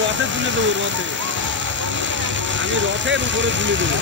রথে তুলে দেবো রথে আমি রথের উপরে তুলে দেবো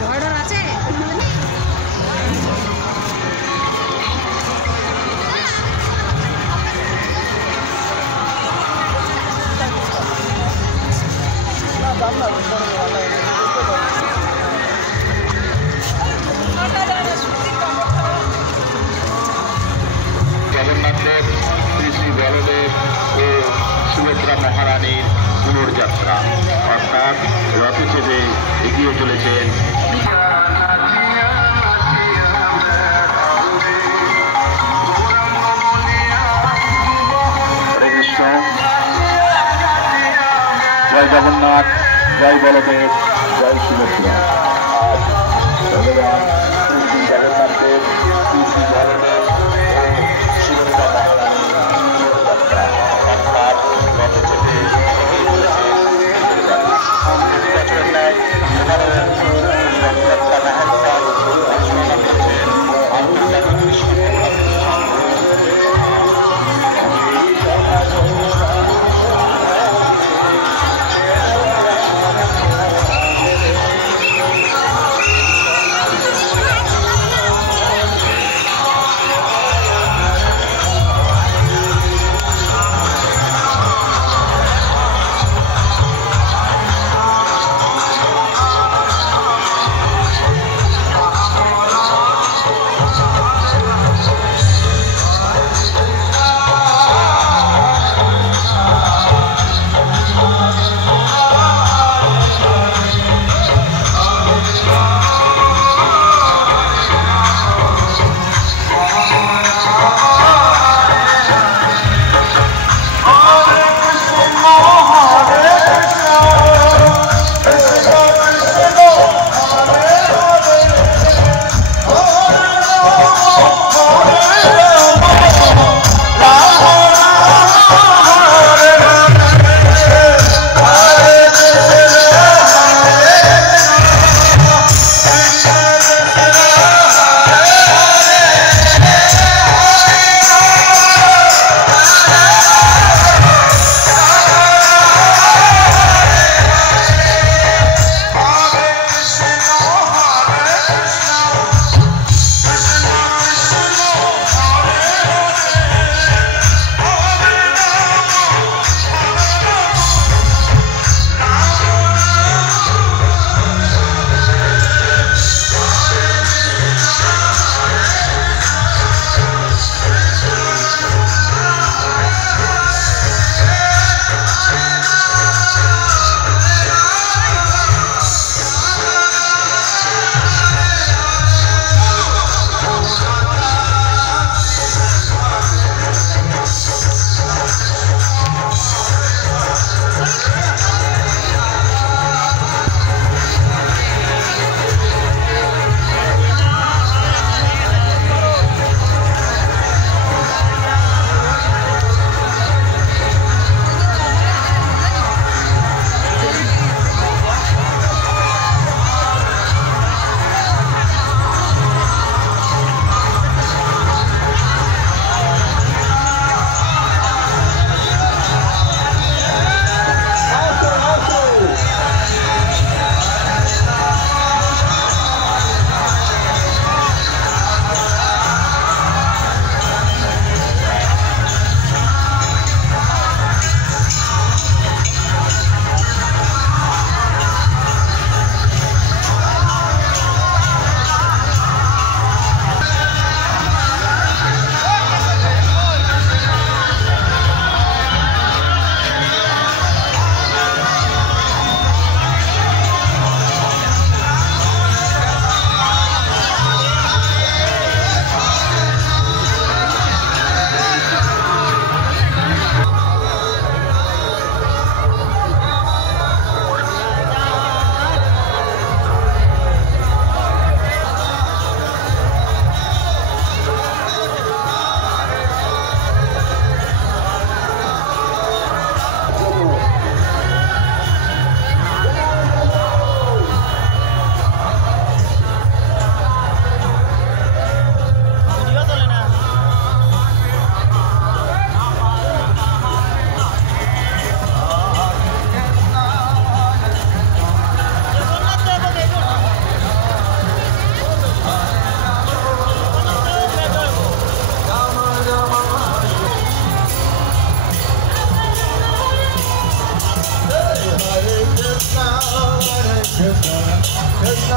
ভয় আছে জগন্নাথদেব শ্রী শ্রী বলদেব ও সুভদ্রা মহারানীর পুনর্যাত্রা অর্থাৎ রথে চেপে এগিয়ে চলেছেন কৃষ্ণ। জয় জগন্নাথ, জয় বলদেব, জয় সুভদ্রা। আজ ভগবান শ্রী জগন্নাথ দেব শ্রী শ্রী বলদেব ও সুভদ্রা মহারানীর পুনর্যাত্রা অর্থাৎ রথে চেপে এগিয়ে চলেছেন বছরের ন্যায় এবারও রথযাত্রা মহোৎসব পরিচালনা করছেন আন্তর্জাতিক Krishna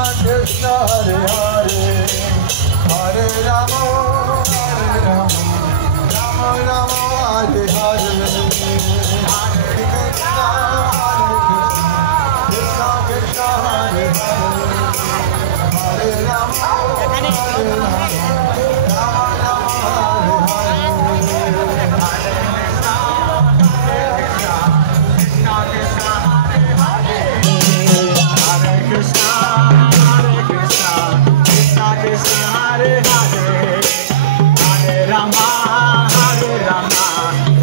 Krishna Hare Hare Hare Rama Rama Rama Hare Hare Hare Krishna Krishna Krishna Hare Hare Hare Rama Hare Rama Rama Rama Hare Hare Krishna Hare Krishna Krishna Krishna Hare Hare Hare Rama Hare Rama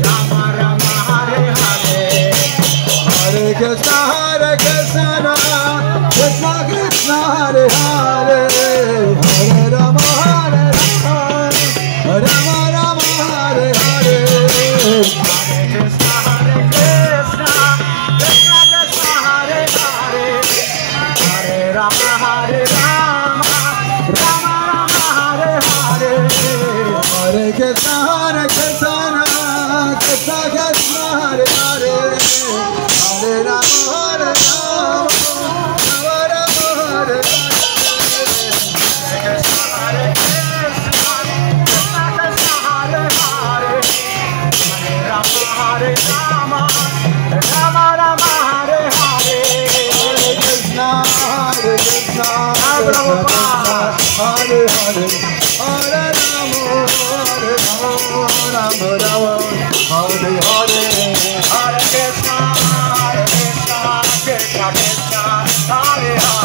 Rama Rama Hare Hare Hare Krishna Hare Krishna Krishna Krishna Hare Hare Hare Rama Hare Rama Rama Rama Hare Hare Hare Krishna Hare Krishna Krishna Krishna Hare Hare Hare Rama Hare Rama Rama Rama Hare Hare Krishna Hare Krishna Krishna Krishna Hare Hare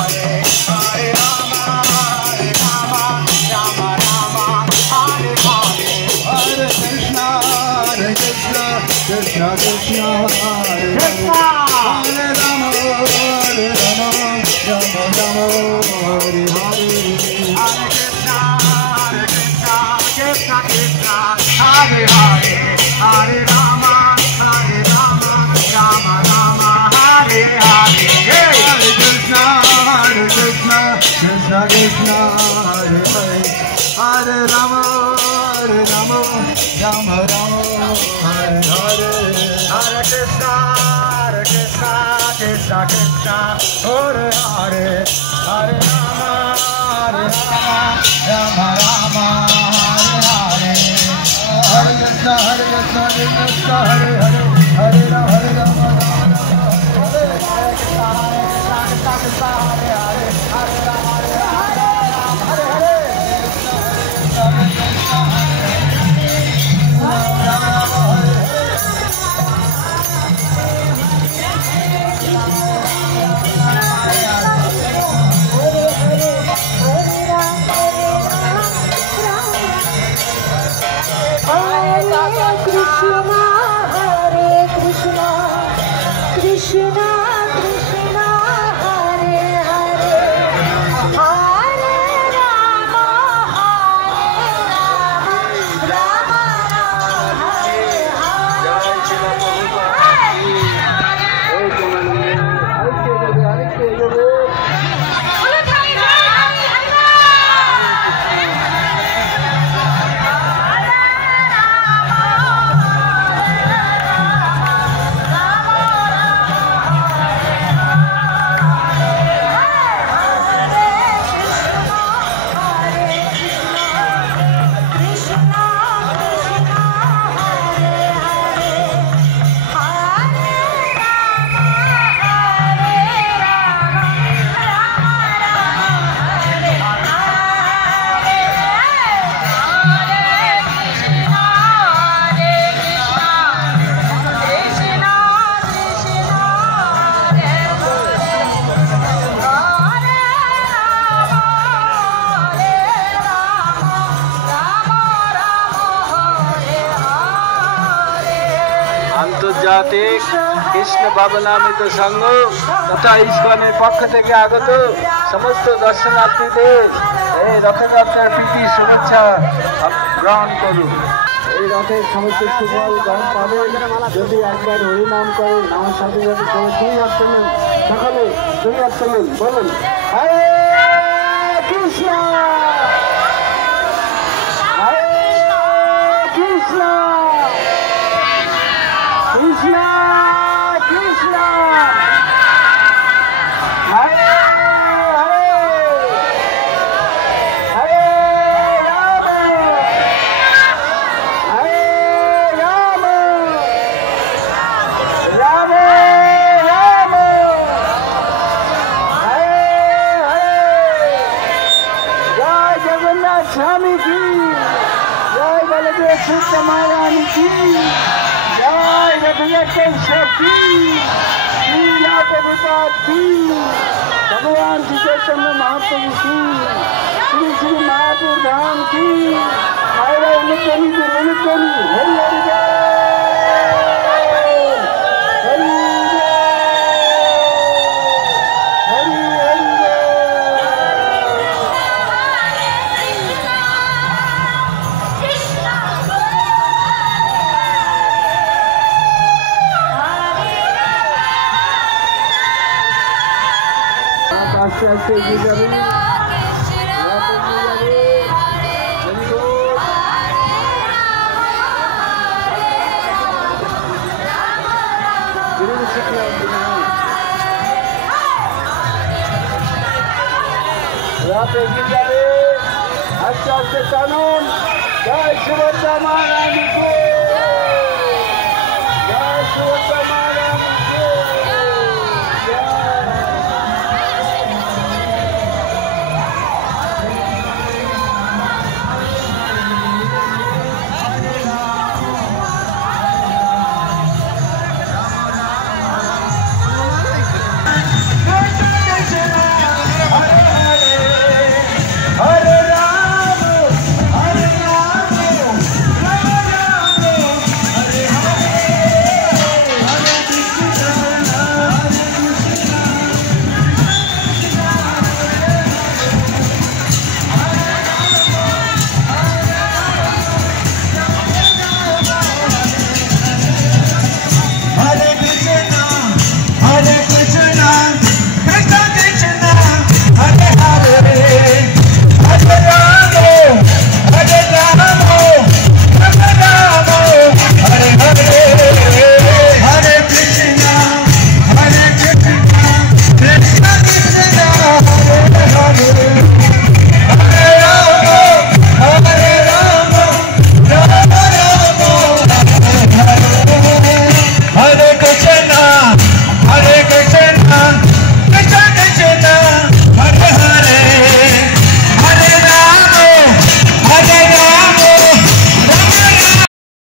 Hare Rama Hare Rama Rama Rama Hare Hare Hare Krishna Hare Krishna Hare Hare Hare Rama Hare Rama Rama Rama Hare Hare Hare Krishna Krishna Krishna Hare Hare Hare Rama Rama Rama Hare Hare Hare Krishna Krishna Krishna Hare Hare Hare Rama Rama Rama Hare Hare Hare Krishna Krishna Krishna Hare Hare Hare Rama Rama Rama Hare Hare Hare Krishna Krishna Krishna Hare Hare Hare Rama Rama Rama Hare Hare Hare Krishna Krishna Krishna Hare Hare Hare Rama Rama Rama Hare Hare Hare Krishna Krishna Hare Hare Hare Rama Rama Hare Krishna Krishna Hare Hare Hare Rama Hare Hare Krishna Krishna Hare Hare Hare Rama Rama Hare আন্তর্জাতিক কৃষ্ণ ভাবনামৃত সংঘ তথা ইসকনের পক্ষ থেকে আগত সমস্ত দর্শনার্থীদের এই রথযাত্রার প্রীতি শুভেচ্ছা গ্রহণ করুন। এই রথের সমস্ত সুফল গ্রহণ পাবেন যদি একবার হরিনাম করেন। আমার সাথে সাথে সবাই দুই হাত তোলেন, সকালে দুই হাত তোলেন, বলুন হরে কৃষ্ণ হরে কৃষ্ণ কৃষ্ণ কৃষ্ণ হরে হরে स्वामी की जय बलदेव सुत महारानी की जय रघुनाथ शक्ति लीला प्रभुपाद की भगवान श्री चैतन्य महाप्रभु की श्री श्री महापुर धाम की मायरा उन्नतनी की उन्नतनी हरि हरि आस्ते आस्ते गिर जाबे आस्ते आस्ते कानून जय सुभद्रा महारानी को जय सुभद्रा